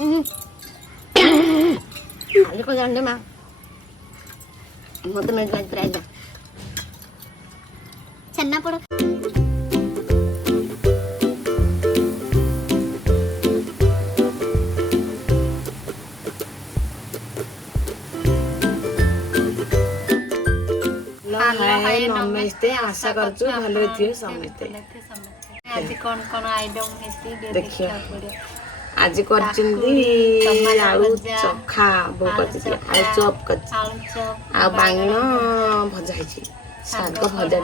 खाली को जाने मां मत मिल जाए प्राइज छन्ना पड़ हाय नमस्ते आशा करछु भले थिए समस्ते आज कौन आइटम हेसी देखिए आज करचिंदी आलू चखा बोकती आलू चॉप कच्ची आ बांगन भजा है साग भजा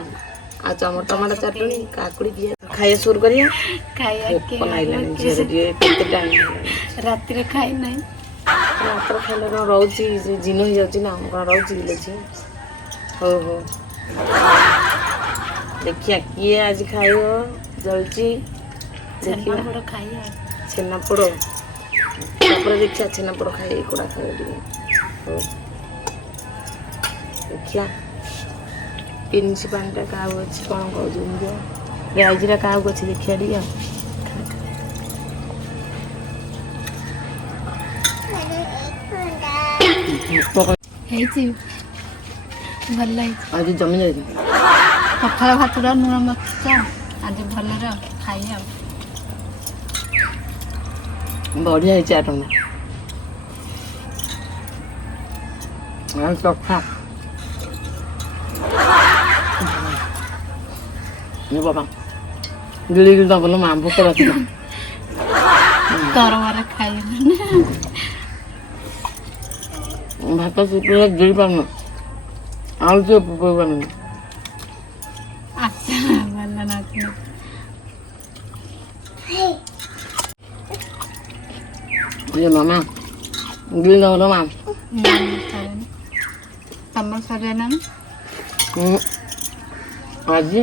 आ टमाटर चटनी काकुड़ी पिया खाए सुर करिया भोक लाइलानी झेरे जे केते टाइम रात रे खाई नहीं रात रे खाइले न रहउची जिनो हो जाउची ना कोन रहउची लेछि हो हो देखिया किए आज खाइयो जलची देखिया बड़ खाई छेना पोड़ो तापर देखिया छेना पोड़ो खाई कोड़ा खाई हो देखिया प्रिंसिपाल टा काउ अछि कोन कहू जो राइजरा काउ अछि देखिया दिया हेची भल लाग आज जमी जाई पखाଳ ଭାତଟା ଲୁଣ ମରିଚ ଆଜି ଭଲରେ ଖାଇ ଆଉ बढ़िया है चाट में चखा ये बाबा गिली गिली तो बोलो मां भूख रखी गरमରେ ଖାଇଲେ भात सुपुरा गिरी पान आलू से पकवान अच्छा ଭଲ ନାଚ ये मामा गिली तो बोलो मां तमर सरे ना आज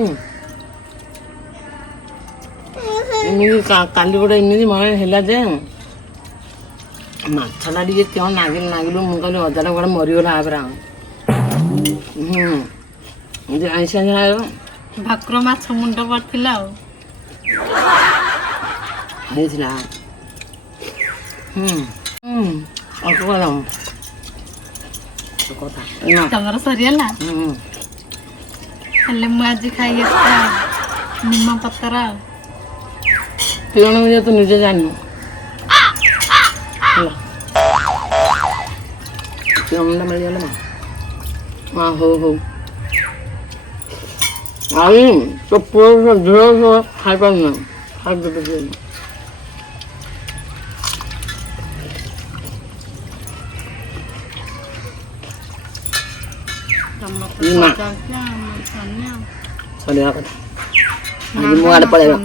इमिली काली गोटे इमिली मन है जे माछटा टे क्यों नागिल नागिलु मु कहली अदार गोटे मरीगला आबरा जे आइसा भाकुर माछ मुंड पड़थिला ହେଇଥିଲା ଅଳ୍ପ ଗରମ କଥା ତମର ସରିଗଲା ହେଲେ ମୁଁ ଆଜି ଖାଇ ନିମ ପତ୍ର ପିଅଣ ତୁ ନିଜେ ଜାଣିନୁ ପିଅଣଟା ମିଳିଗଲା ନା ହଉ ହଉ ଆଉ ତୋ ପୁଅ ଝିଅ ଖାଇପାରୁନି ଖାଇଦେବେ ସରିବା କଥା ଆଜି ମୁଁ ଆଡ଼େ ପଳେଇବା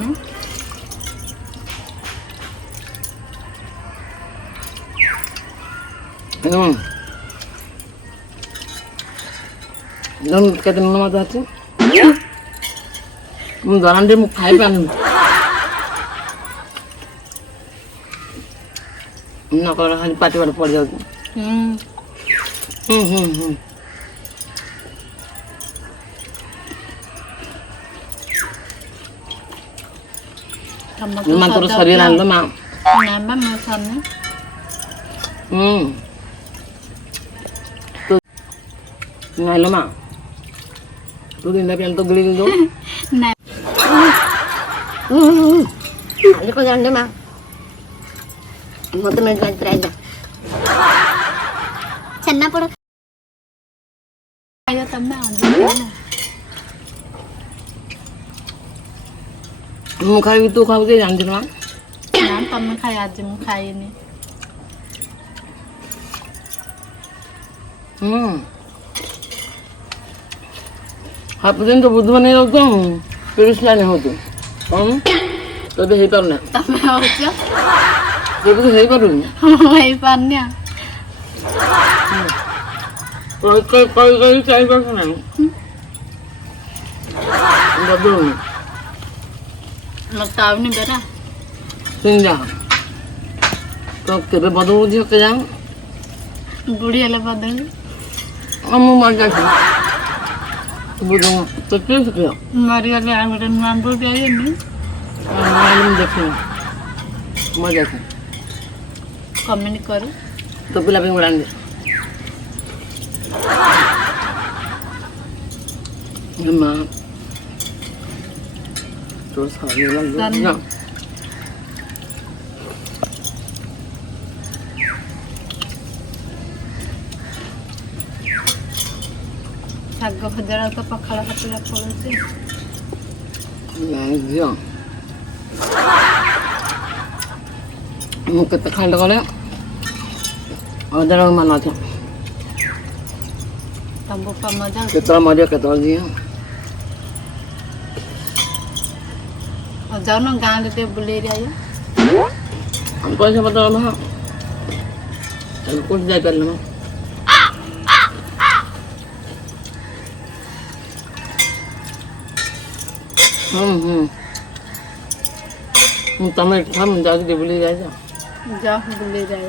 କେତେ ଦିନ ମଜା ଅଛି ମୁଁ ଜଣାନ୍ତି ମୁଁ ଖାଇପାରୁନି ନକଲ ଖାଲି ପାଟି ବାଟ ପଡ଼ିଯାଉଛି ତୋର ସରିଗଲାଣି ତ ମା ନାଇଲୋ ମା ତୁ ଦିନ ପିଆଲ ତ ଗିଳି ଦଉ ଖାଲି को जाने मां मत मिल जाए प्राइज छन्ना पड़ आयो तम्मे ମୁଁ ଖାଇବି ତୁ ଖାଉ ଯେ ଜାଣିଛୁ ନା ତମେ ଖାଇ ଆଜି ମୁଁ ଖାଇନି ହାପଦିନ ତ ବୁଧବାର ନେଇ ଯାଉଛୁ ତିରିଶ ଲାଇନ୍ ହଉଛୁ କ'ଣ ତୋତେ ହେଇପାରୁନି ତମେ ହଉଛ ତୋତେ ହେଇପାରୁନି ହେଇପାରୁନି କହି କହି ଚାହିଁପାରୁଛୁ ନାହିଁ ବଦଳୁନି ମତେ ଆଉନି ବେରା ସେମିତି ଯା ତ କେବେ ବଦଳୁ ଝିଅ କେ ଯାଉ ବୁଢ଼ୀ ହେଲେ ବଦଳି ମୁଁ ମରିଯାଇଛି ବୁଝୁ ତ କିଏ ଶିଖିବ ମରିଗଲେ ଆଉ ଗୋଟେ ନୂଆ ବୁଢ଼ୀ ଆଇନି ମୁଁ ଦେଖିନି ମରିଯାଇଛି कमेंट करू तो पिला पे उड़ान दे मां तो सारे लग ना ଶାଗ ଭଜା ତ ପଖାଳ ଭାତରେ ପଡୁଛି ନାଇଁ ମୁଁ କେତେ ଖାଇଲେ ଗଲେ ଅଜାର ମାନ ଅଛି ତମ୍ବୁ ମଜା କେତେବେଳେ ମରିବ କେତେବେଳେ ଯିବ ଯାଉନ ଗାଁରେ ଟିକେ ବୁଲେଇ ଆଇବ ପଇସା ପତ୍ର ଅଭାବ କୋଉଠି ଯାଇପାରିଲ ନା ତମେ ଏଠି ମୁଁ ଯାଉଛି ଟିକେ ବୁଲି ଯାଇଛ ଯା ବୁଲେଇ ଯାଇ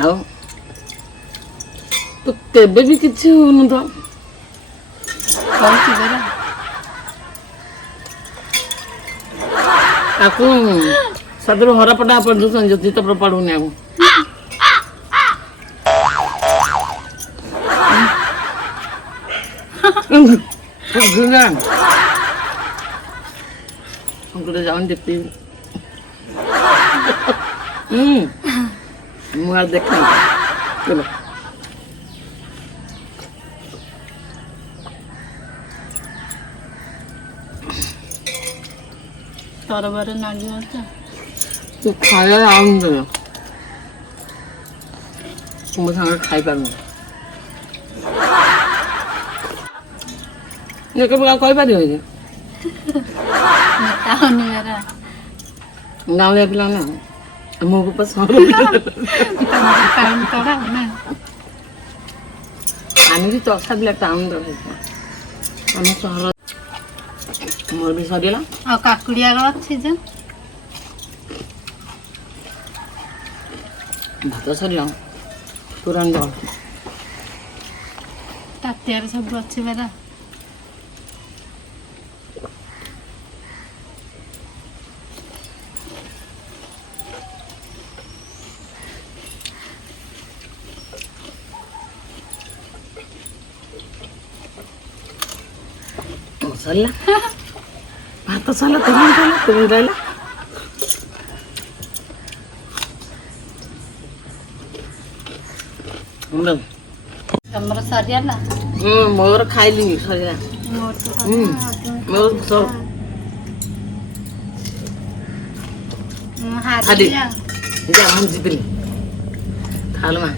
ଆଉ ତୁ କେବେ ବି କିଛି ହଉନି ତ କହୁଛି ପରା ତାକୁ ସାଧୁରୁ ହରପଟା ପଡୁଛନ୍ତି ଯଦି ତ ପଡୁନି ଆଉ ଗୋଟେ ଯାଉନି ଯେତିକି ମୁଁ ଆଉ ଦେଖ ତରବାରେ ନାଗି ଅଛି ତୁ ଖାଇବା ଆଉନି ତୁ ମୋ ସାଙ୍ଗରେ ଖାଇପାରୁନି କେବେ ଆଉ କହିପାରିବ କି ତାହନି मेरा ଗାଁଳିଆ ପିଲା ନା ମୋ ପସନ୍ଦ କାମ କରା ନା ଆମେ ବି ଚଷା ପିଲା ଟାଉନ ଆମ ସହର ମୋର ବି ସରିଗଲା ଆଉ କାକୁଡି ଆଗ ଅଛି ଯେ ଭାତ ସରିଲା ତୁରନ୍ତ ଜଳ ତାଟିଆରେ ସବୁ ଅଛି ପରା ସରିଲା ଭାତ ସରିଲା ତୁରନ୍ତ ରହିଲା ତମର ସରିଗଲା ମୋର ଖାଇଲିନି ସରିଲା ମୋର ଯା ମୁଁ ଜିତିଲି ଖାଲ ମା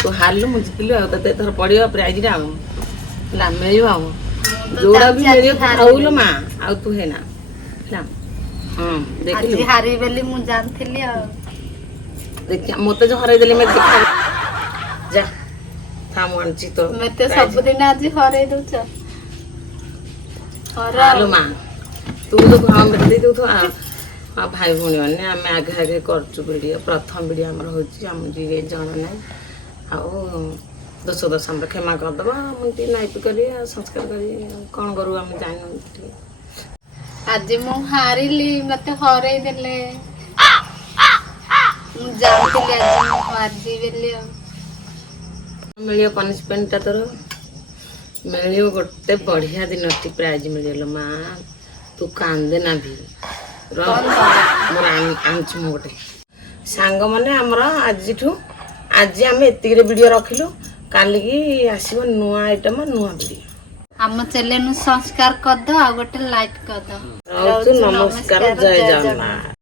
ତୁ ହାରିଲୁ ମୁଁ ଜିତିଲି ଆଉ ତତେ ଏଥର ପଡିବ ପ୍ରାଇଜଟା ଆଉ ହେଲା ମିଳିବ ଆଉ ଯୋଉଟା ବି ମିଳିବ ଖାଉଲ ମା ଆଉ ତୁ ହେନା ହେଲା ଦେଖିଲୁ ହାରିବି ବୋଲି ମୁଁ ଜାଣିଥିଲି ଆଉ ଦେଖିଆ ମତେ ଯୋଉ ହରେଇ ଦେଲି ମତେ ଦେଖା ଯା ଥା ମୁଁ ଆଣିଛି ତ ମତେ ସବୁଦିନ ଆଜି ହରେଇ ଦଉଛ ହାଲୋ ମା ତୁ ତ ଘର ମେଟ ଦେଇ ଦଉଛୁ ଆଉ ଭାଇ ଭଉଣୀ ମାନେ ଆମେ ଆଗେ ଆଗେ କରୁଛୁ ଭିଡ଼ିଓ ପ୍ରଥମ ଭିଡ଼ିଓ ଆମର ହେଉଛି ଆମକୁ ଜଣା ନାହିଁ ଆଉ ଦୋଷ ଆମର କ୍ଷମା କରିଦେବା ମୁଁ ଟିକେ ନାଇପି କରି ଆଉ ସଂସ୍କାର କରି କ'ଣ କରୁ ଆମେ ଜାଣିନୁ ଟିକେ ଆଜି ମୁଁ ହାରିଲି ମତେ ହରେଇ ଦେଲେ ମୁଁ ଜାଣିଥିଲି ଆଜି ମୁଁ ହାରିବି ବୋଲି ଆଉ ମିଳିବ ପନିଶମେଣ୍ଟଟା ତୋର ମିଳିବ ଗୋଟେ ବଢ଼ିଆ ଦିନଟି ପ୍ରାଇଜ୍ ମିଳିଗଲ ମା ତୁ କାନ୍ଦେ ନା ବି ମୋର ଆଣିଛୁ ମୁଁ ଗୋଟେ ସାଙ୍ଗମାନେ ଆମର ଆଜି ଆମେ ଏତିକିରେ ଭିଡ଼ିଓ ରଖିଲୁ କାଲିକି ଆସିବ ନୂଆ ଆଇଟମ ନୂଆ ଭିଡ଼ିଓ ଆମ ଚ୍ୟାନେଲ ସବସ୍କ୍ରାଇବ କରିଦ ଆଉ ଗୋଟେ ଲାଇକ୍ କରିଦ ନମସ୍କାର ଜୟ ଜଗନ୍ନାଥ।